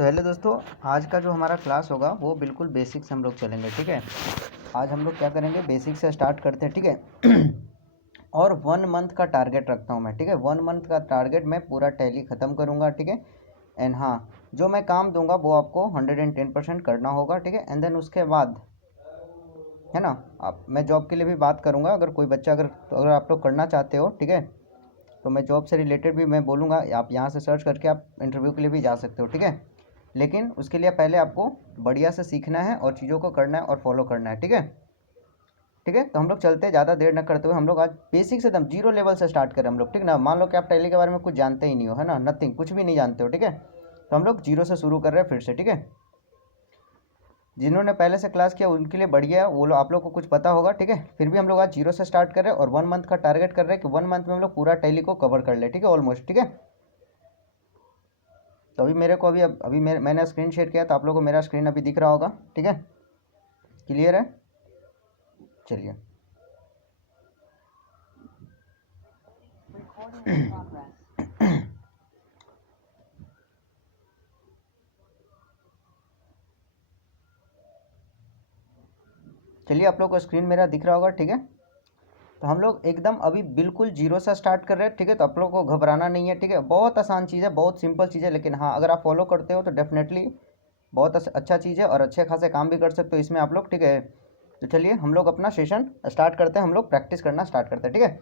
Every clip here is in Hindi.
तो हेलो दोस्तों, आज का जो हमारा क्लास होगा वो बिल्कुल बेसिक से हम लोग चलेंगे। ठीक है, आज हम लोग क्या करेंगे, बेसिक से स्टार्ट करते हैं। ठीक है और 1 मंथ का टारगेट रखता हूँ मैं। ठीक है, 1 मंथ का टारगेट मैं पूरा टैली ख़त्म करूँगा। ठीक है, एंड हाँ, जो मैं काम दूंगा वो आपको 110% करना होगा। ठीक है, एंड देन उसके बाद है ना, आप मैं जॉब के लिए भी बात करूँगा। अगर कोई बच्चा अगर आप लोग करना चाहते हो, ठीक है, तो मैं जॉब से रिलेटेड भी मैं बोलूँगा। आप यहाँ से सर्च करके आप इंटरव्यू के लिए भी जा सकते हो। ठीक है, लेकिन उसके लिए पहले आपको बढ़िया से सीखना है और चीज़ों को करना है और फॉलो करना है। ठीक है, ठीक है, तो हम लोग चलते हैं, ज़्यादा देर न करते हुए हम लोग आज बेसिक से एकदम जीरो लेवल से स्टार्ट करें हम लोग। ठीक ना, मान लो कि आप टैली के बारे में कुछ जानते ही नहीं हो, है ना, नथिंग, कुछ भी नहीं जानते हो। ठीक है, तो हम लोग जीरो से शुरू कर रहे हैं फिर से। ठीक है, जिन्होंने पहले से क्लास किया उनके लिए बढ़िया है, वो लोग आप लोग को कुछ पता होगा। ठीक है, फिर भी हम लोग आज जीरो से स्टार्ट कर रहे हैं और 1 मंथ का टारगेट कर रहे हैं कि 1 मंथ में हम लोग पूरा टैली को कवर कर ले। ठीक है, ऑलमोस्ट। ठीक है, तो अभी मेरे को अभी मैंने स्क्रीन शेयर किया, तो आप लोगों को मेरा स्क्रीन अभी दिख रहा होगा। ठीक है, क्लियर है? चलिए चलिए, आप लोग को स्क्रीन मेरा दिख रहा होगा। ठीक है, तो हम लोग एकदम अभी बिल्कुल जीरो से स्टार्ट कर रहे हैं। ठीक है, तो आप लोग को घबराना नहीं है। ठीक है, बहुत आसान चीज़ है, बहुत सिंपल चीज़ है, लेकिन हाँ, अगर आप फॉलो करते हो तो डेफिनेटली बहुत अच्छा चीज़ है और अच्छे खासे काम भी कर सकते हो इसमें आप लोग। ठीक है, तो चलिए हम लोग अपना सेशन स्टार्ट करते हैं, हम लोग प्रैक्टिस करना स्टार्ट करते हैं। ठीक है,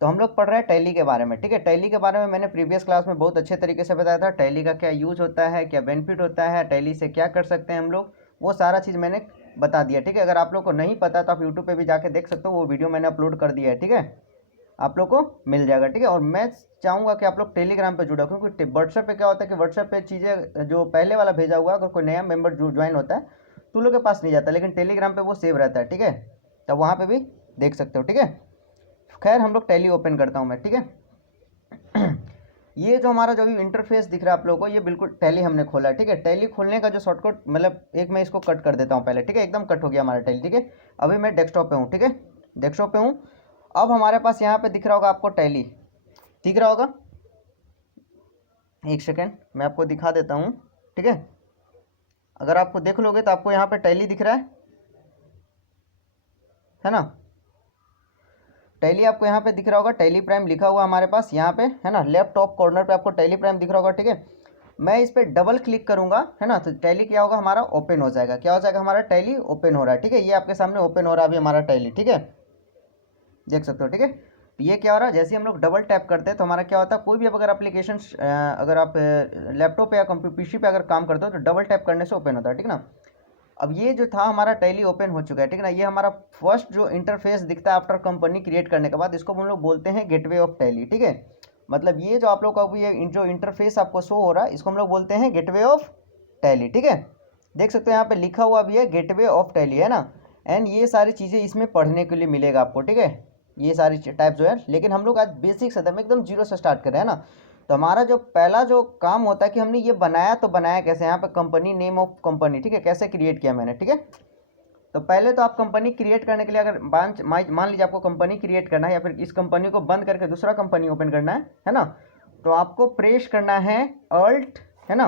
तो हम लोग पढ़ रहे हैं टैली के बारे में। ठीक है, टैली के बारे में मैंने प्रीवियस क्लास में बहुत अच्छे तरीके से बताया था। टैली का क्या यूज होता है, क्या बेनिफिट होता है, टैली से क्या कर सकते हैं हम लोग, वो सारा चीज़ मैंने बता दिया। ठीक है, अगर आप लोग को नहीं पता तो आप यूट्यूब पे भी जाके देख सकते हो, वो वीडियो मैंने अपलोड कर दिया है। ठीक है, आप लोग को मिल जाएगा। ठीक है, और मैं चाहूँगा कि आप लोग टेलीग्राम पे जुड़ो, क्योंकि व्हाट्सएप पे क्या होता है कि व्हाट्सएप पे चीज़ें जो पहले वाला भेजा हुआ है, अगर कोई नया मेंबर जो ज्वाइन होता है तो उन लोग के पास नहीं जाता, लेकिन टेलीग्राम पे वो सेव रहता है। ठीक है, तो वहाँ पे भी देख सकते हो। ठीक है, खैर हम लोग टैली ओपन करता हूँ मैं। ठीक है ये जो हमारा जो भी इंटरफेस दिख रहा है आप लोगों को, ये बिल्कुल टैली हमने खोला है। ठीक है, टैली खोलने का जो शॉर्टकट, मतलब एक मैं इसको कट कर देता हूँ पहले। ठीक है, एकदम कट हो गया हमारा टैली। ठीक है, अभी मैं डेस्कटॉप पे हूँ। ठीक है, डेस्कटॉप पे हूँ। अब हमारे पास यहाँ पे दिख रहा होगा आपको टैली, दिख रहा होगा। एक सेकेंड मैं आपको दिखा देता हूँ। ठीक है, अगर आपको देख लोगे तो आपको यहाँ पे टैली दिख रहा है ना, टैली आपको यहाँ पे दिख रहा होगा, टैली प्राइम लिखा हुआ हमारे पास यहाँ पे, है ना, लेफ्ट टॉप कॉर्नर पे आपको टैली प्राइम दिख रहा होगा। ठीक है, मैं इस पर डबल क्लिक करूंगा, है ना, तो टैली क्या होगा, हमारा ओपन हो जाएगा। क्या हो जाएगा, हमारा टैली ओपन हो रहा है। ठीक है, ये आपके सामने ओपन हो रहा है अभी हमारा टैली। ठीक है, देख सकते हो। ठीक है, तो ये क्या हो रहा है, जैसे हम लोग डबल टैप करते हैं तो हमारा क्या होता है, कोई भी अगर एप्लीकेशन, अगर आप लैपटॉप या कंप्यूटर पीसी पे अगर काम करते हो तो डबल टैप करने से ओपन होता है। ठीक ना, अब ये जो था हमारा टैली ओपन हो चुका है। ठीक ना, ये हमारा फर्स्ट जो इंटरफेस दिखता है आफ्टर कंपनी क्रिएट करने के बाद, इसको हम लोग बोलते हैं गेटवे ऑफ टैली। ठीक है, मतलब ये जो आप लोग का ये जो इंटरफेस आपको शो हो रहा है, इसको हम लोग बोलते हैं गेटवे ऑफ टैली। ठीक है, देख सकते हो यहाँ पे लिखा हुआ भी है गेटवे ऑफ टैली, है ना, एंड ये सारी चीज़ें इसमें पढ़ने के लिए मिलेगा आपको। ठीक है, ये सारी टाइप जो है, लेकिन हम लोग आज बेसिक से एकदम जीरो से स्टार्ट करें, है ना। तो हमारा जो पहला जो काम होता है कि हमने ये बनाया, तो बनाया कैसे, यहाँ पे कंपनी, नेम ऑफ कंपनी। ठीक है, कैसे क्रिएट किया मैंने। ठीक है, तो पहले तो आप कंपनी क्रिएट करने के लिए, अगर मान लीजिए आपको कंपनी क्रिएट करना है या फिर इस कंपनी को बंद करके दूसरा कंपनी ओपन करना है ना, तो आपको प्रेस करना है अल्ट, है ना,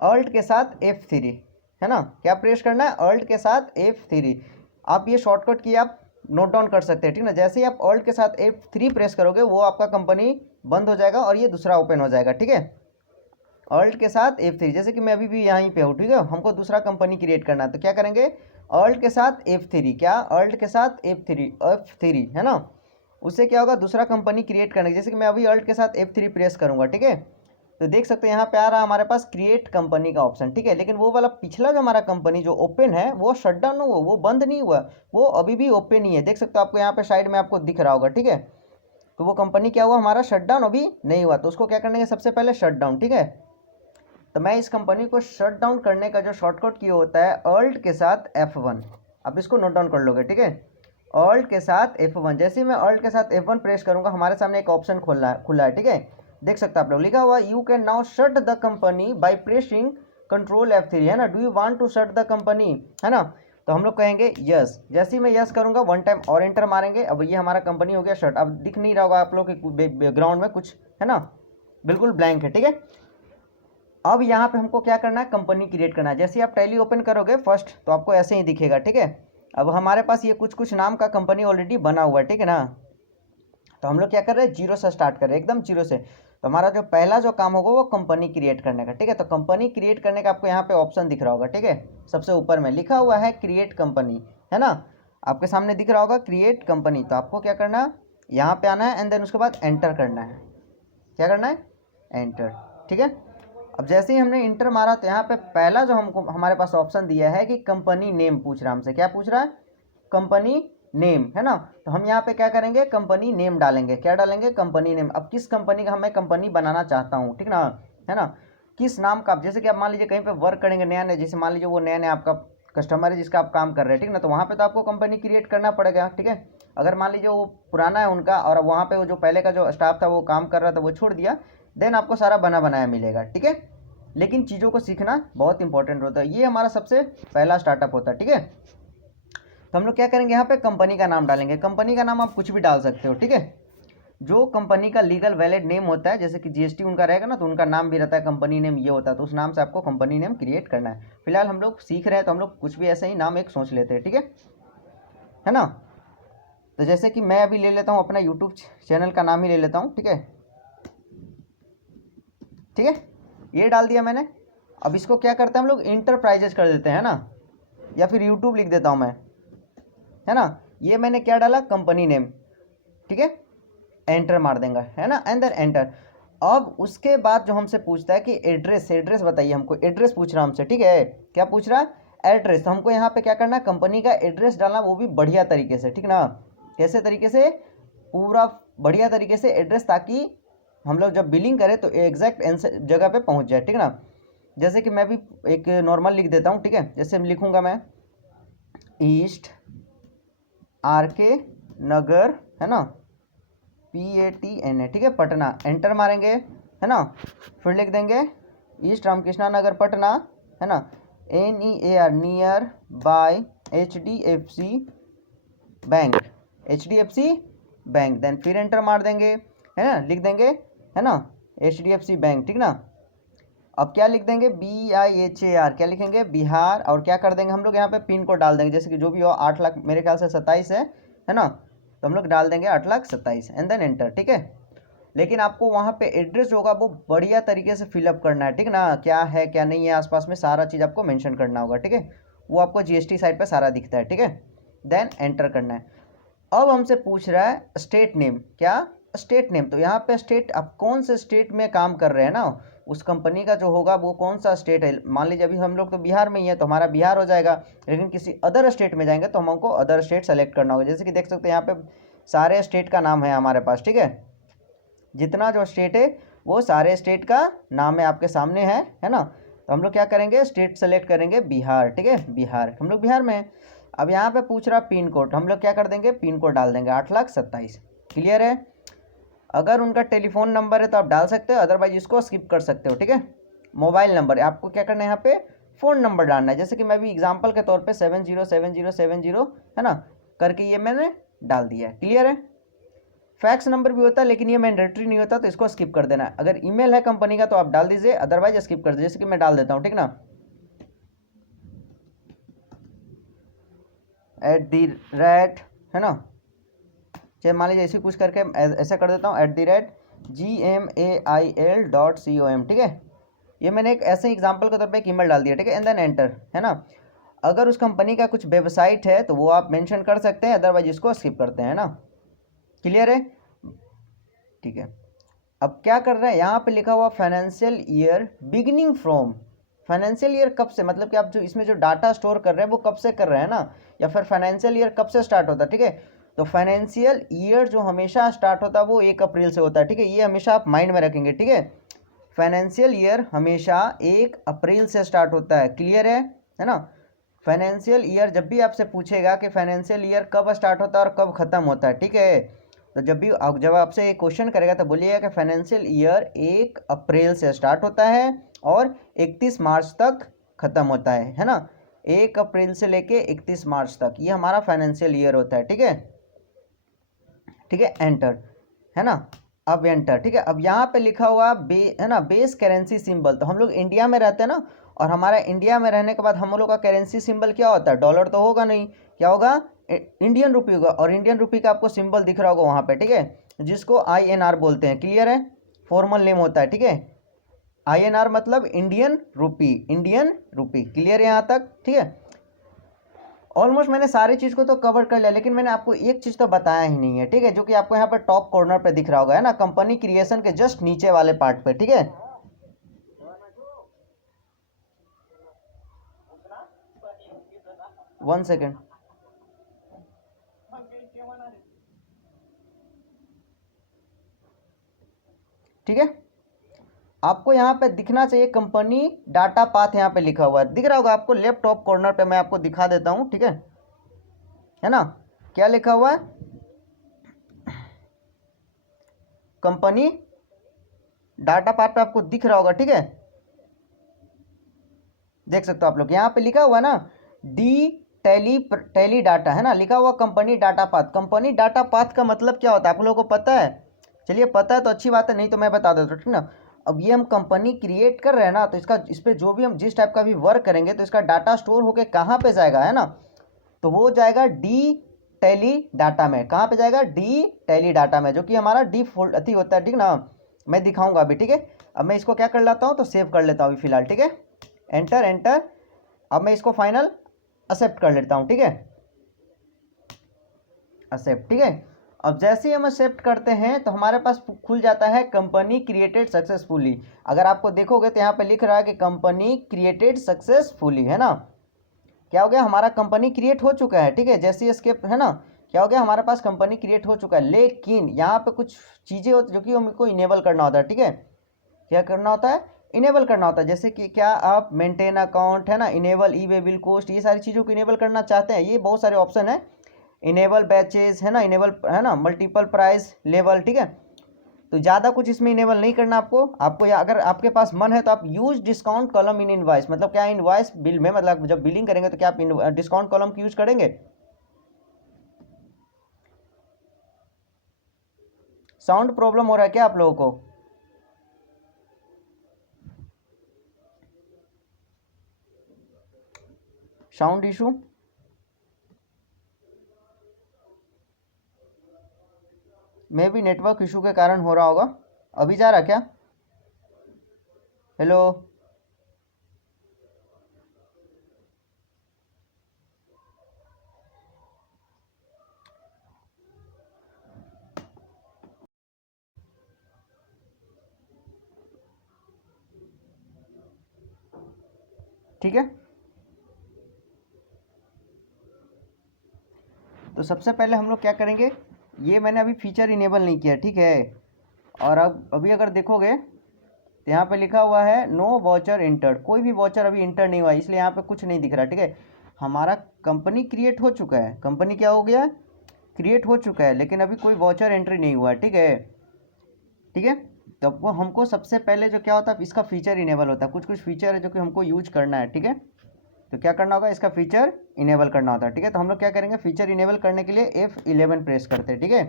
अल्ट के साथ F3, है ना, क्या प्रेस करना है, अल्ट के साथ F3। आप ये शॉर्टकट की आप नोट डाउन कर सकते हैं। ठीक ना, जैसे ही आप अल्ट के साथ F3 प्रेस करोगे वो आपका कंपनी बंद हो जाएगा और ये दूसरा ओपन हो जाएगा। ठीक है, अल्ट के साथ F3, जैसे कि मैं अभी भी यहीं पे हूँ। ठीक है, हमको दूसरा कंपनी क्रिएट करना है तो क्या करेंगे, अल्ट के साथ F3, क्या, अल्ट के साथ F3, है ना, उससे क्या होगा, दूसरा कंपनी क्रिएट करने, जैसे कि मैं अभी अल्ट के साथ F3 प्रेस करूँगा। ठीक है, तो देख सकते हैं यहाँ पे आ रहा है हमारे पास क्रिएट कंपनी का ऑप्शन। ठीक है, लेकिन वो वाला पिछला जो हमारा कंपनी जो ओपन है वो शट डाउन हुआ, वो बंद नहीं हुआ, वो अभी भी ओपन ही है। देख सकते हो, आपको यहाँ पे साइड में आपको दिख रहा होगा। ठीक है, तो वो कंपनी क्या हुआ, हमारा शट डाउन अभी नहीं हुआ, तो उसको क्या करने के, सबसे पहले शट डाउन। ठीक है, तो मैं इस कंपनी को शट डाउन करने का जो शॉर्टकट की होता है अल्ट के साथ F1, आप इसको नोट डाउन कर लोगे। ठीक है, अल्ट के साथ F1, जैसे ही मैं अल्ट के साथ F1 प्रेस करूंगा हमारे सामने एक ऑप्शन खुला है। ठीक है, देख सकते हैं आप लोग, लिखा हुआ you can now shut the company by pressing control F3, है ना, do you want to shut the company, है ना, तो हम लोग कहेंगे यस। जैसे ही मैं यस करूंगा 1 टाइम और एंटर मारेंगे, अब ये हमारा कंपनी हो गया शट। अब दिख नहीं रहा होगा आप लोग के बैकग्राउंड में कुछ, है ना, बिल्कुल ब्लैंक है। ठीक है, अब यहाँ पे हमको क्या करना है, कंपनी क्रिएट करना है। जैसे आप टैली ओपन करोगे फर्स्ट तो आपको ऐसे ही दिखेगा, ठीक है। अब हमारे पास ये कुछ कुछ नाम का कंपनी ऑलरेडी बना हुआ है, ठीक है ना। तो हम लोग क्या कर रहे हैं, जीरो से स्टार्ट कर रहे हैं, एकदम जीरो से। तो हमारा जो पहला जो काम होगा वो कंपनी क्रिएट करने का, ठीक है। तो कंपनी क्रिएट करने का आपको यहाँ पे ऑप्शन दिख रहा होगा, ठीक है। सबसे ऊपर में लिखा हुआ है क्रिएट कंपनी, है ना, आपके सामने दिख रहा होगा क्रिएट कंपनी। तो आपको क्या करना है, यहाँ पे आना है एंड देन उसके बाद एंटर करना है। क्या करना है, एंटर, ठीक है। अब जैसे ही हमने इंटर मारा तो यहाँ पे पहला जो हमको हमारे पास ऑप्शन दिया है कि कंपनी नेम पूछ रहा है हमसे। क्या पूछ रहा है, कंपनी नेम, है ना। तो हम यहाँ पे क्या करेंगे, कंपनी नेम डालेंगे। क्या डालेंगे, कंपनी नेम। अब किस कंपनी का मैं कंपनी बनाना चाहता हूँ, ठीक ना, है ना, किस नाम का। जैसे कि आप मान लीजिए कहीं पे वर्क करेंगे नया नया, जैसे मान लीजिए वो नया नया आपका कस्टमर है जिसका आप काम कर रहे हैं, ठीक ना, तो वहाँ पे तो आपको कंपनी क्रिएट करना पड़ेगा, ठीक है। अगर मान लीजिए वो पुराना है उनका और वहाँ पे वो जो पहले का जो स्टाफ था वो काम कर रहा था वो छोड़ दिया, देन आपको सारा बना बनाया मिलेगा, ठीक है। लेकिन चीज़ों को सीखना बहुत इंपॉर्टेंट होता है, ये हमारा सबसे पहला स्टार्टअप होता है, ठीक है। तो हम लोग क्या करेंगे, यहाँ पे कंपनी का नाम डालेंगे। कंपनी का नाम आप कुछ भी डाल सकते हो, ठीक है। जो कंपनी का लीगल वैलिड नेम होता है, जैसे कि जीएसटी उनका रहेगा ना, तो उनका नाम भी रहता है, कंपनी नेम ये होता है, तो उस नाम से आपको कंपनी नेम क्रिएट करना है। फिलहाल हम लोग सीख रहे हैं तो हम लोग कुछ भी ऐसे ही नाम एक सोच लेते हैं, ठीक है ना। तो जैसे कि मैं अभी ले लेता हूँ अपना यूट्यूब चैनल का नाम ही ले लेता हूँ, ठीक है, ठीक है, ये डाल दिया मैंने। अब इसको क्या करते हैं हम लोग, इंटरप्राइजेज कर देते हैं ना, या फिर यूट्यूब लिख देता हूँ मैं, है ना। ये मैंने क्या डाला, कंपनी नेम, ठीक है, एंटर मार देंगे, है ना, एंड देन एंटर। अब उसके बाद जो हमसे पूछता है कि एड्रेस, एड्रेस बताइए हमको, एड्रेस पूछ रहा है हमसे, ठीक है। क्या पूछ रहा है, एड्रेस। तो हमको यहाँ पे क्या करना है, कंपनी का एड्रेस डालना, वो भी बढ़िया तरीके से, ठीक ना। कैसे तरीके से, पूरा बढ़िया तरीके से एड्रेस, ताकि हम लोग जब बिलिंग करें तो एग्जैक्ट जगह पे पहुँच जाए, ठीक ना। जैसे कि मैं भी एक नॉर्मल लिख देता हूँ, ठीक है। जैसे लिखूँगा मैं ईस्ट RK नगर, है ना, PATNA, ठीक है, पटना, एंटर मारेंगे, है ना। फिर लिख देंगे ईस्ट रामकृष्णा नगर पटना, है ना, NEAR near by HDFC bank, HDFC bank. Then फिर एंटर मार देंगे, है ना, लिख देंगे, है ना, HDFC बैंक, ठीक ना। अब क्या लिख देंगे, BIHAR, क्या लिखेंगे, बिहार। और क्या कर देंगे हम लोग, यहाँ पे पिन कोड डाल देंगे, जैसे कि जो भी हो 8 लाख मेरे ख्याल से 27 है ना। तो हम लोग डाल देंगे 8,27,000 एंड देन एंटर, ठीक है। लेकिन आपको वहाँ पे एड्रेस होगा वो बढ़िया तरीके से फिलअप करना है, ठीक ना, क्या है क्या नहीं है आसपास में सारा चीज़ आपको मेंशन करना होगा, ठीक है। वो आपको GST साइट पे सारा दिखता है, ठीक है। देन एंटर करना है। अब हमसे पूछ रहा है स्टेट नेम, क्या, स्टेट नेम। तो यहाँ पे स्टेट, आप कौन से स्टेट में काम कर रहे हैं ना, उस कंपनी का जो होगा वो कौन सा स्टेट है। मान लीजिए अभी हम लोग तो बिहार में ही है तो हमारा बिहार हो जाएगा, लेकिन किसी अदर स्टेट में जाएंगे तो हमको अदर स्टेट सेलेक्ट करना होगा। जैसे कि देख सकते हैं यहाँ पे सारे स्टेट का नाम है हमारे पास, ठीक है। जितना जो स्टेट है वो सारे स्टेट का नाम है आपके सामने है ना। तो हम लोग क्या करेंगे, स्टेट सेलेक्ट करेंगे बिहार, ठीक है, बिहार, हम लोग बिहार में हैं। अब यहाँ पे पूछ रहा पिन कोड, हम लोग क्या कर देंगे, पिन कोड डाल देंगे 8,27,000, क्लियर है। अगर उनका टेलीफोन नंबर है तो आप डाल सकते हो, अदरवाइज इसको स्किप कर सकते हो, ठीक है। मोबाइल नंबर आपको क्या करना है, यहाँ पे फ़ोन नंबर डालना है। जैसे कि मैं भी एग्जांपल के तौर पे 707070 है ना करके ये मैंने डाल दिया है, क्लियर है। फैक्स नंबर भी होता है लेकिन ये मैंडेटरी नहीं होता, तो इसको स्किप कर देना। अगर ईमेल है कंपनी का तो आप डाल दीजिए, अदरवाइज स्किप कर दीजिए। जैसे कि मैं डाल देता हूँ, ठीक ना, @ है ना, चाहे मान लीजिए ऐसे कुछ करके ऐसा कर देता हूँ @gmail.com, ठीक है। ये मैंने एक ऐसे एग्जांपल के तौर पे एक ईमेल डाल दिया, ठीक है, एंड देन एंटर, है ना। अगर उस कंपनी का कुछ वेबसाइट है तो वो आप मेंशन कर सकते हैं, अदरवाइज इसको स्किप करते हैं ना, क्लियर है, ठीक है। अब क्या कर रहे हैं, यहाँ पे लिखा हुआ financial year beginning from, financial year कब से, मतलब कि आप जो इसमें जो डाटा स्टोर कर रहे हैं वो कब से कर रहे हैं ना, या फिर फाइनेंशियल ईयर कब से स्टार्ट होता है, ठीक है। तो फाइनेंशियल ईयर जो हमेशा स्टार्ट होता है वो 1 अप्रैल से होता है, ठीक है, ये हमेशा आप माइंड में रखेंगे, ठीक है। फाइनेंशियल ईयर हमेशा 1 अप्रैल से स्टार्ट होता है, क्लियर है ना। फाइनेंशियल ईयर जब भी आपसे पूछेगा कि फाइनेंशियल ईयर कब स्टार्ट होता है और कब ख़त्म होता है, ठीक है, तो जब आपसे एक क्वेश्चन करेगा तो बोलिएगा कि फाइनेंशियल ईयर 1 अप्रैल से स्टार्ट होता है और 31 मार्च तक ख़त्म होता है ना। 1 अप्रैल से लेके 31 मार्च तक ये हमारा फाइनेंशियल ईयर होता है, ठीक है, ठीक है, एंटर, है ना। अब एंटर, ठीक है। अब यहाँ पे लिखा हुआ है ना बेस करेंसी सिंबल। तो हम लोग इंडिया में रहते हैं ना, और हमारा इंडिया में रहने के बाद हम लोग का करेंसी सिंबल क्या होता है? डॉलर तो होगा नहीं, क्या होगा? इंडियन रुपी होगा। और इंडियन रुपी का आपको सिंबल दिख रहा होगा वहाँ पे, ठीक है, जिसको INR बोलते हैं। क्लियर है? फॉर्मल नेम होता है, ठीक है। INR मतलब Indian rupee, Indian rupee. Clear है यहाँ तक? ठीक है। ऑलमोस्ट मैंने सारी चीज़ को तो कवर कर लिया, लेकिन मैंने आपको एक चीज़ तो बताया ही नहीं है, ठीक है, जो कि आपको यहाँ पर टॉप कॉर्नर पे दिख रहा होगा, है ना, कंपनी क्रिएशन के जस्ट नीचे वाले पार्ट पे, ठीक है। 1 सेकेंड। ठीक है, आपको यहाँ पे दिखना चाहिए कंपनी डाटा पाथ, यहाँ पे लिखा हुआ है, दिख रहा होगा आपको लेफ्ट टॉप कॉर्नर पे। मैं आपको दिखा देता हूँ, ठीक है ना, क्या लिखा हुआ है? कंपनी डाटा पार्ट पे आपको दिख रहा होगा, ठीक है, देख सकते हो आप लोग। यहाँ पे लिखा हुआ ना टेली डाटा, है ना, लिखा हुआ company data path. Company data path का मतलब क्या होता है आप लोगों को पता है? चलिए पता है तो अच्छी बात है, नहीं तो मैं बता देता हूँ, ठीक ना। अब ये हम कंपनी क्रिएट कर रहे हैं ना, तो इसका इस पर जो भी हम जिस टाइप का भी वर्क करेंगे तो इसका डाटा स्टोर होके कहाँ पे जाएगा, है ना, तो वो जाएगा डी टेली डाटा में। कहाँ पे जाएगा? डी टेली डाटा में, जो कि हमारा डी फोल्ड अथी होता है, ठीक ना। मैं दिखाऊंगा अभी, ठीक है। अब मैं इसको क्या कर लेता हूँ, तो सेव कर लेता हूँ अभी फिलहाल, ठीक है। Enter enter. अब मैं इसको फाइनल एक्सेप्ट कर लेता हूँ, ठीक है, एक्सेप्ट, ठीक है। अब जैसे ही हम एक्सेप्ट करते हैं तो हमारे पास खुल जाता है कंपनी क्रिएटेड सक्सेसफुली। अगर आपको देखोगे तो यहाँ पे लिख रहा है कि कंपनी क्रिएटेड सक्सेसफुली, है ना। क्या हो गया? हमारा कंपनी क्रिएट हो चुका है, ठीक है, जैसे एस्केप, है ना, क्या हो गया? हमारे पास कंपनी क्रिएट हो चुका है। लेकिन यहाँ पे कुछ चीज़ें होती जो कि हमको इनेबल करना होता है, ठीक है। क्या करना होता है? इनेबल करना होता है। जैसे कि क्या आप मेंटेन अकाउंट, है ना, इनेबल ई वे बिल कोस्ट, ये सारी चीज़ों को इनेबल करना चाहते हैं, ये बहुत सारे ऑप्शन है। इनेबल बैचेज, है ना, इनेबल, है ना, मल्टीपल प्राइस लेवल, ठीक है। तो ज़्यादा कुछ इसमें इनेबल नहीं करना आपको या अगर आपके पास मन है तो आप use discount column in invoice, मतलब क्या इनवाइस बिल में, मतलब जब बिलिंग करेंगे तो क्या आप डिस्काउंट कॉलम की यूज करेंगे? साउंड प्रॉब्लम हो रहा है क्या आप लोगों को? Sound issue? मे भी नेटवर्क इशू के कारण हो रहा होगा। अभी जा रहा क्या? हेलो? ठीक है, तो सबसे पहले हम लोग क्या करेंगे, ये मैंने अभी फीचर इनेबल नहीं किया, ठीक है। और अब अभी अगर देखोगे तो यहाँ पे लिखा हुआ है नो वॉचर इंटर्ड, कोई भी वॉचर अभी इंटर नहीं हुआ है, इसलिए यहाँ पे कुछ नहीं दिख रहा, ठीक है। हमारा कंपनी क्रिएट हो चुका है, कंपनी क्या हो गया? क्रिएट हो चुका है, लेकिन अभी कोई वॉचर एंट्री नहीं हुआ है, ठीक है, ठीक है। तो वो हमको सबसे पहले जो क्या होता है, इसका फीचर इनेबल होता है। कुछ कुछ फीचर है जो कि हमको यूज करना है, ठीक है। तो क्या करना होगा? इसका फीचर इनेबल करना होता है, ठीक है। तो हम लोग क्या करेंगे, फीचर इनेबल करने के लिए F11 प्रेस करते हैं, ठीक है।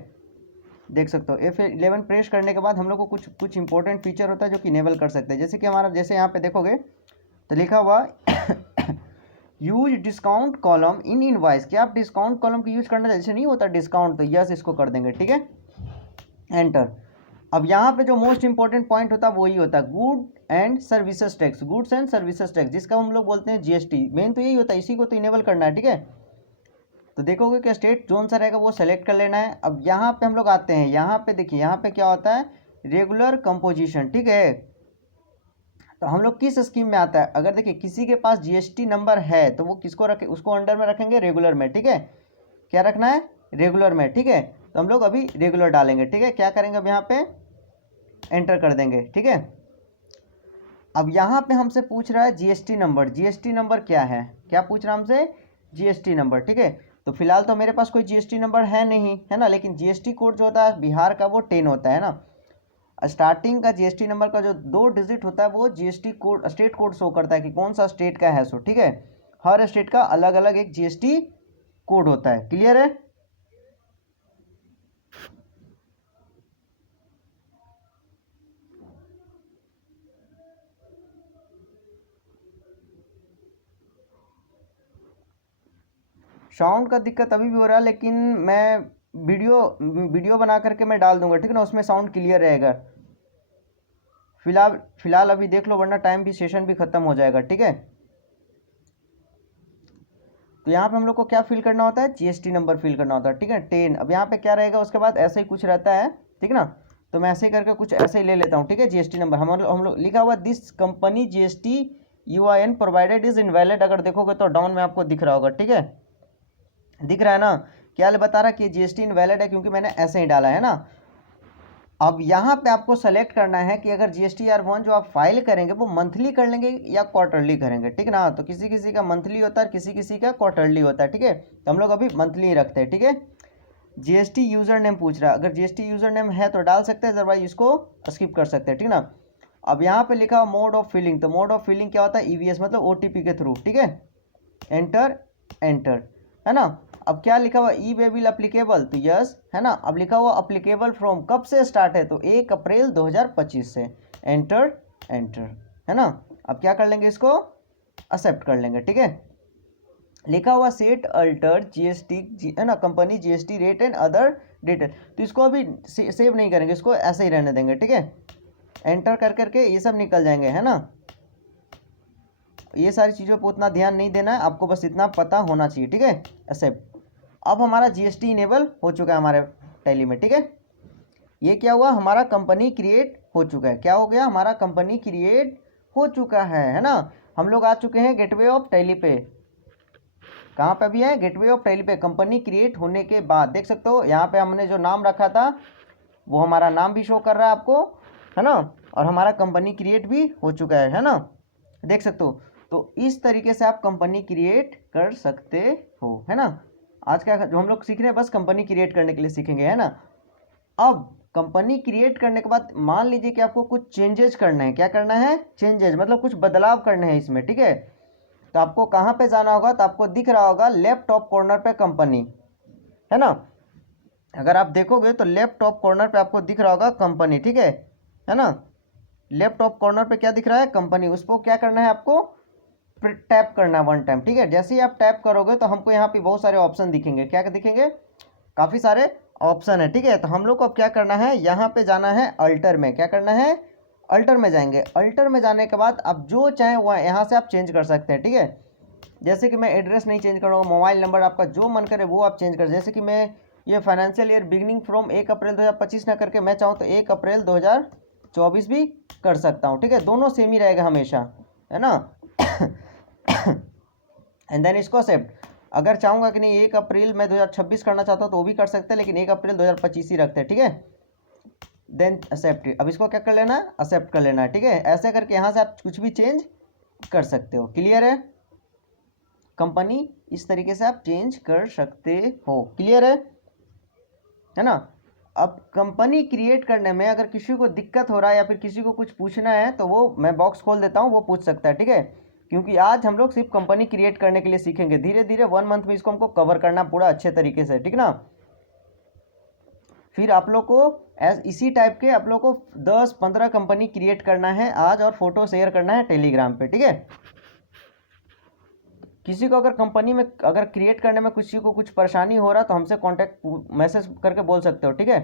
देख सकते हो F11 प्रेस करने के बाद हम लोग को कुछ कुछ इंपॉर्टेंट फीचर होता है जो कि इनेबल कर सकते हैं। जैसे कि हमारा, जैसे यहाँ पे देखोगे तो लिखा हुआ use discount column in invoice, क्या आप डिस्काउंट कॉलम की यूज करना जैसे नहीं होता डिस्काउंट, तो यस इसको कर देंगे, ठीक है, एंटर। अब यहाँ पे जो मोस्ट इंपॉर्टेंट पॉइंट होता है वही होता है good and services tax, goods and services tax, जिसका हम लोग बोलते हैं GST। मेन तो यही होता है, इसी को तो इनेबल करना है, ठीक है। तो देखोगे कि स्टेट जोन सा रहेगा वो सेलेक्ट कर लेना है। अब यहाँ पे हम लोग आते हैं, यहाँ पे देखिए, यहाँ पे क्या होता है, रेगुलर कंपोजिशन, ठीक है। तो हम लोग किस स्कीम में आता है, अगर देखिए किसी के पास GST नंबर है तो वो किसको रखे, उसको अंडर में रखेंगे, रेगुलर में, ठीक है। क्या रखना है? रेगुलर में, ठीक है। तो हम लोग अभी रेगुलर डालेंगे, ठीक है। क्या करेंगे अब यहाँ पे? एंटर कर देंगे, ठीक है। अब यहाँ पे हमसे पूछ रहा है GST नंबर, GST नंबर क्या है, क्या पूछ रहा है हमसे? GST नंबर, ठीक है। तो फिलहाल तो मेरे पास कोई GST नंबर है नहीं, है ना, लेकिन GST कोड जो होता है बिहार का वो 10 होता है ना। स्टार्टिंग का GST नंबर का जो 2 डिजिट होता है वो GST code, state code show करता है कि कौन सा स्टेट का है सो, ठीक है। हर स्टेट का अलग अलग एक GST कोड होता है, क्लियर है? साउंड का दिक्कत अभी भी हो रहा है, लेकिन मैं वीडियो बना करके मैं डाल दूंगा, ठीक है ना, उसमें साउंड क्लियर रहेगा। फिलहाल अभी देख लो, वरना टाइम भी सेशन भी खत्म हो जाएगा, ठीक है। तो यहाँ पे हम लोग को क्या फिल करना होता है, जीएसटी नंबर फिल करना होता है, ठीक है, 10। अब यहाँ पे क्या रहेगा, उसके बाद ऐसे ही कुछ रहता है, ठीक है ना। तो मैं ऐसे ही करके कुछ ऐसे ही ले लेता हूँ, ठीक है। जीएसटी नंबर हम लोग लिखा हुआ this company GST UIN provided is invalid, अगर देखोगे तो डाउन में आपको दिख रहा होगा, ठीक है, दिख रहा है ना। क्या बता रहा है कि जीएसटी इनवैलिड है, क्योंकि मैंने ऐसे ही डाला है ना। अब यहाँ पे आपको सेलेक्ट करना है कि अगर GSTR1 जो आप फाइल करेंगे वो मंथली कर लेंगे या क्वार्टरली करेंगे, ठीक है ना। तो किसी किसी का मंथली होता है, किसी किसी का क्वार्टरली होता है, ठीक है। तो हम लोग अभी मंथली ही रखते हैं, ठीक है। जीएसटी यूजर नेम पूछ रहा है, अगर जीएसटी यूजर नेम है तो डाल सकते हैं, अदरवाइज इसको स्किप कर सकते हैं, ठीक है ना। अब यहाँ पे लिखा हुआ मोड ऑफ फिलिंग, तो मोड ऑफ फिलिंग क्या होता है, ईवीएस मतलब OTP के थ्रू, ठीक है। एंटर है ना। अब क्या लिखा हुआ, ई वे बिल अप्लीकेबल, तो यस है ना। अब लिखा हुआ अप्लीकेबल फ्रॉम, कब से स्टार्ट है, तो 1 अप्रैल 2025 से। एंटर है ना। अब क्या कर लेंगे, इसको एक्सेप्ट कर लेंगे, ठीक है। लिखा हुआ सेट अल्टर जीएसटी है ना, company GST rate and other detail, तो इसको अभी सेव नहीं करेंगे, इसको ऐसे ही रहने देंगे, ठीक है। एंटर कर करके ये सब निकल जाएंगे, है ना। ये सारी चीज़ों पर उतना ध्यान नहीं देना है आपको, बस इतना पता होना चाहिए, ठीक है। एक्सेप्ट। अब हमारा जीएसटी इनेबल हो चुका है हमारे टैली में, ठीक है। ये क्या हुआ, हमारा कंपनी क्रिएट हो चुका है, क्या हो गया, हमारा कंपनी क्रिएट हो चुका है ना। हम लोग आ चुके हैं गेटवे ऑफ टैली पे। कहाँ पे अभी है, गेटवे ऑफ टैली पे। कंपनी क्रिएट होने के बाद देख सकते हो, यहाँ पे हमने जो नाम रखा था वो हमारा नाम भी शो कर रहा है आपको, है ना। और हमारा कंपनी क्रिएट भी हो चुका है ना, देख सकते हो। तो इस तरीके से आप कंपनी क्रिएट कर सकते हो, है ना। आज का जो हम लोग सीख रहे हैं बस कंपनी क्रिएट करने के लिए सीखेंगे, है ना। अब कंपनी क्रिएट करने के बाद मान लीजिए कि आपको कुछ चेंजेस करना है, क्या करना है, चेंजेस मतलब कुछ बदलाव करने हैं इसमें, ठीक है। तो आपको कहाँ पे जाना होगा, तो आपको दिख रहा होगा लेफ्ट टॉप कॉर्नर पे कंपनी, है ना। अगर आप देखोगे तो लेफ्ट टॉप कॉर्नर पे आपको दिख रहा होगा कंपनी, ठीक है ना। लेफ्ट टॉप कॉर्नर पे क्या दिख रहा है, कंपनी, उस पर क्या करना है आपको, टैप करना है 1 टाइम, ठीक है। जैसे ही आप टैप करोगे तो हमको यहाँ पे बहुत सारे ऑप्शन दिखेंगे, क्या दिखेंगे, काफ़ी सारे ऑप्शन है, ठीक है। तो हम लोग को अब क्या करना है, यहाँ पे जाना है अल्टर में, क्या करना है, अल्टर में जाएंगे। अल्टर में जाने के बाद आप जो चाहें वह यहाँ से आप चेंज कर सकते हैं, ठीक है। जैसे कि मैं एड्रेस नहीं चेंज करूँगा, मोबाइल नंबर आपका जो मन करे वो आप चेंज कर, जैसे कि मैं ये फाइनेंशियल ईयर बिगिनिंग फ्रॉम 1 अप्रैल 2025 ना करके मैं चाहूँ तो 1 अप्रैल 2024 भी कर सकता हूँ, ठीक है। दोनों सेम ही रहेगा हमेशा, है ना। एंड देन इसको एक्सेप्ट। अगर चाहूँगा कि नहीं 1 अप्रैल मैं 2026 करना चाहता हूँ तो वो भी कर सकते हैं, लेकिन 1 अप्रैल 2025 ही रखते हैं, ठीक है। Then accept. अब इसको क्या कर लेना है, एक्सेप्ट कर लेना है, ठीक है। ऐसे करके यहाँ से आप कुछ भी चेंज कर सकते हो, क्लियर है। कंपनी इस तरीके से आप चेंज कर सकते हो, क्लियर है ना। अब कंपनी क्रिएट करने में अगर किसी को दिक्कत हो रहा है या फिर किसी को कुछ पूछना है तो वो मैं बॉक्स खोल देता हूँ, वो पूछ सकता है, ठीक है। क्योंकि आज हम लोग सिर्फ कंपनी क्रिएट करने के लिए सीखेंगे, धीरे धीरे 1 मंथ में इसको हमको कवर करना पूरा अच्छे तरीके से, ठीक ना। फिर आप लोग को इसी टाइप के आप लोग को 10-15 कंपनी क्रिएट करना है आज, और फोटो शेयर करना है टेलीग्राम पे, ठीक है। किसी को अगर कंपनी में अगर क्रिएट करने में किसी को कुछ परेशानी हो रहा तो हमसे कांटेक्ट मैसेज करके बोल सकते हो, ठीक है।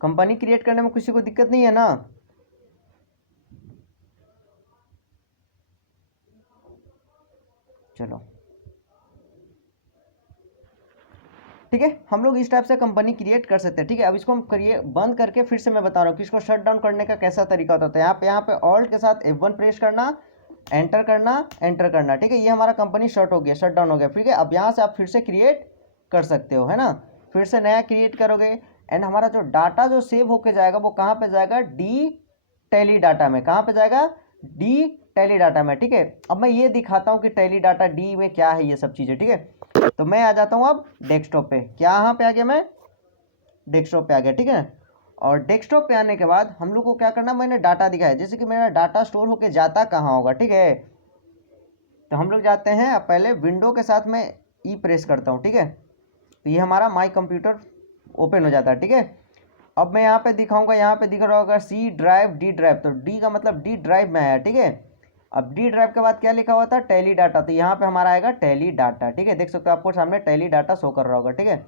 कंपनी क्रिएट करने में किसी को दिक्कत नहीं है ना। चलो ठीक है, हम लोग इस टाइप से कंपनी क्रिएट कर सकते हैं, ठीक है। अब इसको हम करिए बंद करके फिर से मैं बता रहा हूँ कि इसको शट डाउन करने का कैसा तरीका होता है। यहाँ पे ऑल्ट के साथ F1 प्रेस करना, एंटर करना, ठीक है। ये हमारा कंपनी शट हो गया, शट डाउन हो गया, ठीक है। अब यहाँ से आप फिर से क्रिएट कर सकते हो, है ना। फिर से नया क्रिएट करोगे एंड हमारा जो डाटा जो सेव होके जाएगा वो कहाँ पे जाएगा, डी टैली डाटा में। कहाँ पे जाएगा, डी टैली डाटा में, ठीक है। अब मैं ये दिखाता हूँ कि टैली डाटा डी में क्या है ये सब चीज़ें, ठीक है। तो मैं आ जाता हूँ अब डेस्कटॉप पे, क्या यहाँ पे आ गया, मैं डेस्कटॉप पे आ गया, ठीक है। और डेस्कटॉप पे आने के बाद हम लोग को क्या करना, मैंने डाटा दिखाया, जैसे कि मेरा डाटा स्टोर होके जाता कहाँ होगा, ठीक है। तो हम लोग जाते हैं, अब पहले विंडो के साथ में ई प्रेस करता हूँ, ठीक है। तो ये हमारा माई कंप्यूटर ओपन हो जाता है, ठीक है। अब मैं यहाँ पे दिखाऊंगा, यहाँ पे दिख रहा होगा सी ड्राइव डी ड्राइव, तो डी का मतलब डी ड्राइव में आया, ठीक है। अब डी ड्राइव के बाद क्या लिखा हुआ था, टैली डाटा, तो यहाँ पे हमारा आएगा टैली डाटा, ठीक है। देख सकते हो आपको सामने टैली डाटा शो कर रहा होगा, ठीक है।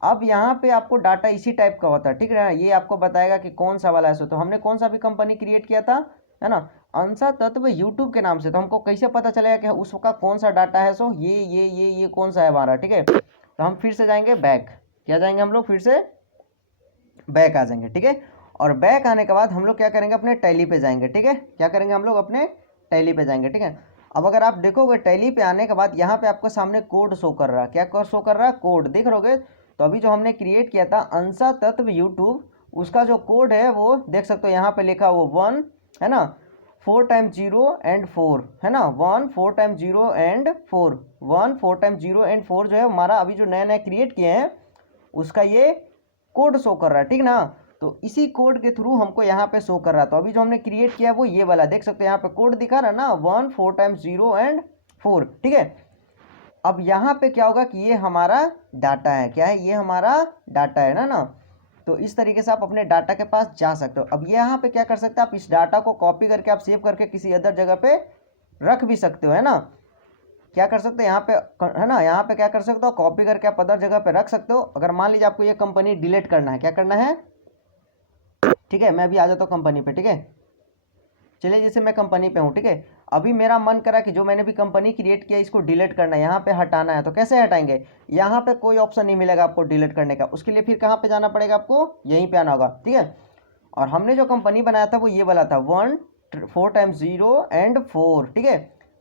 अब यहाँ पे आपको डाटा इसी टाइप का होता है, ठीक है। ये आपको बताएगा कि कौन सा वाला है। सो तो हमने कौन सा भी कंपनी क्रिएट किया था, है ना, अंसा तत्व यूट्यूब के नाम से। तो हमको कैसे पता चलेगा कि उसका कौन सा डाटा है। सो ये कौन सा है हमारा, ठीक है। तो हम फिर से जाएंगे बैक, क्या जाएंगे हम लोग, फिर से बैक आ जाएंगे, ठीक है। और बैक आने के बाद हम लोग क्या करेंगे, अपने टैली पे जाएंगे, ठीक है। क्या करेंगे हम लोग, अपने टैली पे जाएंगे, ठीक है। अब अगर आप देखोगे टैली पे आने के बाद यहाँ पे आपको सामने कोड शो कर रहा है, क्या शो कर रहा है, कोड दिख रहोगे। तो अभी जो हमने क्रिएट किया था अंसा तत्व यूट्यूब, उसका जो कोड है वो देख सकते हो यहाँ पे लिखा वो 1 है ना, 4 टाइम 0 एंड 4 है ना, 1 4 टाइम 0 एंड 4, 1 4 टाइम 0 एंड 4 जो है हमारा अभी जो नया नया क्रिएट किए हैं उसका ये कोड शो कर रहा है, ठीक ना। तो इसी कोड के थ्रू हमको यहाँ पे शो कर रहा है। तो अभी जो हमने क्रिएट किया वो ये वाला देख सकते हो, यहाँ पे कोड दिखा रहा है ना, 1 4 टाइम 0 एंड 4, ठीक है। अब यहाँ पे क्या होगा कि ये हमारा डाटा है, क्या है, ये हमारा डाटा है ना। तो इस तरीके से आप अपने डाटा के पास जा सकते हो। अब यहाँ पे क्या कर सकते हो, आप इस डाटा को कॉपी करके आप सेव करके किसी अदर जगह पे रख भी सकते हो, है ना। क्या कर सकते हो यहाँ पे, है ना, यहाँ पे क्या कर सकते हो, कॉपी करके आप अदर जगह पे रख सकते हो। अगर मान लीजिए आपको ये कंपनी डिलीट करना है, क्या करना है, ठीक है, मैं अभी आ जाता हूँ कंपनी पे, ठीक है। चलिए जैसे मैं कंपनी पे हूँ, ठीक है। अभी मेरा मन करा कि जो मैंने भी कंपनी क्रिएट किया इसको डिलीट करना है, यहाँ पे हटाना है। तो कैसे हटाएंगे, यहाँ पे कोई ऑप्शन नहीं मिलेगा आपको डिलीट करने का। उसके लिए फिर कहाँ पे जाना पड़ेगा, आपको यहीं पे आना होगा, ठीक है। और हमने जो कंपनी बनाया था वो ये वाला था 1 4 टाइम 0 एंड 4, ठीक है।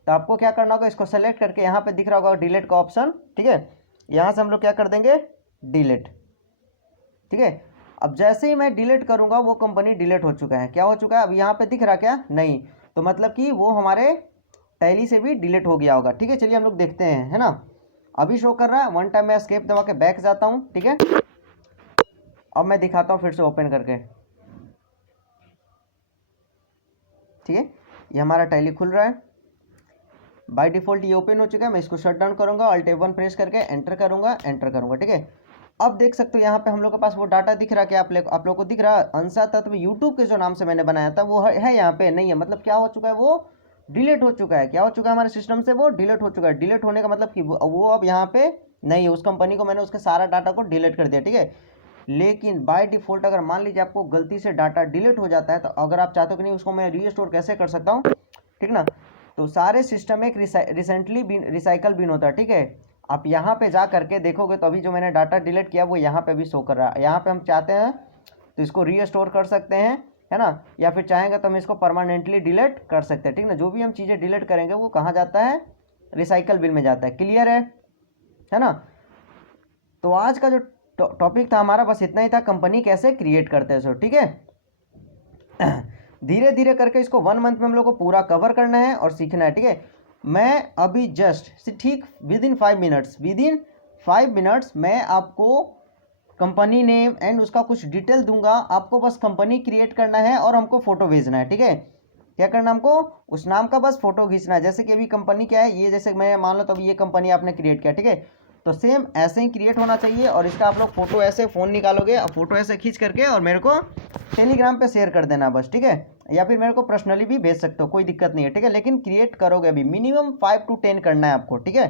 तो आपको क्या करना होगा, इसको सेलेक्ट करके यहाँ पे दिख रहा होगा डिलीट का ऑप्शन, ठीक है। यहाँ से हम लोग क्या कर देंगे, डिलीट, ठीक है। अब जैसे ही मैं डिलीट करूंगा वो कंपनी डिलीट हो चुका है, क्या हो चुका है, अब यहाँ पे दिख रहा क्या, नहीं। तो मतलब कि वो हमारे टैली से भी डिलीट हो गया होगा, ठीक है। चलिए हम लोग देखते हैं, है ना। अभी शो कर रहा है, वन टाइम मैं एस्केप दबा के बैक जाता हूँ, ठीक है। अब मैं दिखाता हूँ फिर से ओपन करके, ठीक है। ये हमारा टैली खुल रहा है, बाय डिफॉल्ट ये ओपन हो चुका है। मैं इसको शट डाउन करूंगा, अल्ट F1 प्रेस करके एंटर करूंगा, ठीक है। अब देख सकते हो यहाँ पे हम लोग के पास वो डाटा दिख रहा है, क्या आप लोग को दिख रहा है, अंसा तत्व यूट्यूब के जो नाम से मैंने बनाया था वो है यहाँ पे नहीं है। मतलब क्या हो चुका है, वो डिलीट हो चुका है, क्या हो चुका है, हमारे सिस्टम से वो डिलीट हो चुका है। डिलीट होने का मतलब कि वो अब यहाँ पे नहीं है, उस कंपनी को मैंने उसके सारा डाटा को डिलीट कर दिया, ठीक है। लेकिन बाय डिफॉल्ट अगर मान लीजिए आपको गलती से डाटा डिलीट हो जाता है, तो अगर आप चाहते हो कि नहीं उसको मैं रीस्टोर कैसे कर सकता हूँ, ठीक ना। तो सारे सिस्टम एक रिसेंटली रिसाइकल बिन होता है, ठीक है। आप यहाँ पे जा करके देखोगे तो अभी जो मैंने डाटा डिलीट किया वो यहाँ पे भी शो कर रहा है। यहाँ पे हम चाहते हैं तो इसको रीस्टोर कर सकते हैं, है ना, या फिर चाहेंगे तो हम इसको परमानेंटली डिलीट कर सकते हैं, ठीक ना। जो भी हम चीज़ें डिलीट करेंगे वो कहाँ जाता है, रिसाइकल बिन में जाता है। क्लियर है ना। तो आज का जो टॉपिक था हमारा बस इतना ही था, कंपनी कैसे क्रिएट करते हैं, सो ठीक है। धीरे धीरे करके इसको 1 मंथ में हम लोग को पूरा कवर करना है और सीखना है, ठीक है। मैं अभी जस्ट ठीक विद इन 5 मिनट्स मैं आपको कंपनी नेम एंड उसका कुछ डिटेल दूंगा। आपको बस कंपनी क्रिएट करना है और हमको फोटो भेजना है, ठीक है। क्या करना, हमको उस नाम का बस फोटो खींचना है। जैसे कि अभी कंपनी क्या है, ये जैसे मैं मान लो तो अभी ये कंपनी आपने क्रिएट किया, ठीक है। तो सेम ऐसे ही क्रिएट होना चाहिए और इसका आप लोग फोटो ऐसे फ़ोन निकालोगे, फोटो ऐसे खींच करके और मेरे को टेलीग्राम पे शेयर कर देना बस, ठीक है। या फिर मेरे को पर्सनली भी भेज सकते हो, कोई दिक्कत नहीं है, ठीक है। लेकिन क्रिएट करोगे अभी मिनिमम 5 to 10 करना है आपको, ठीक है।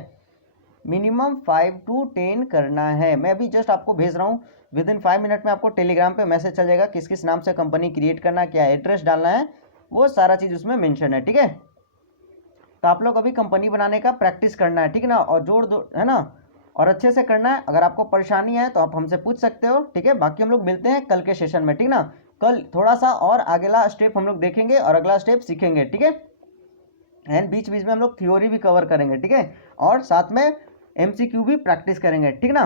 मिनिमम 5 to 10 करना है। मैं अभी जस्ट आपको भेज रहा हूँ, विद इन 5 मिनट में आपको टेलीग्राम पे मैसेज चल जाएगा किस किस नाम से कंपनी क्रिएट करना है, क्या एड्रेस डालना है, वो सारा चीज़ उसमें मेंशन है, ठीक है। तो आप लोग अभी कंपनी बनाने का प्रैक्टिस करना है, ठीक ना, और जोड़ दो, है ना, और अच्छे से करना है। अगर आपको परेशानी है तो आप हमसे पूछ सकते हो, ठीक है। बाकी हम लोग मिलते हैं कल के सेशन में, ठीक ना। कल थोड़ा सा और अगला स्टेप हम लोग देखेंगे और अगला स्टेप सीखेंगे, ठीक है। एंड बीच बीच में हम लोग थ्योरी भी कवर करेंगे, ठीक है, और साथ में MCQ भी प्रैक्टिस करेंगे, ठीक ना।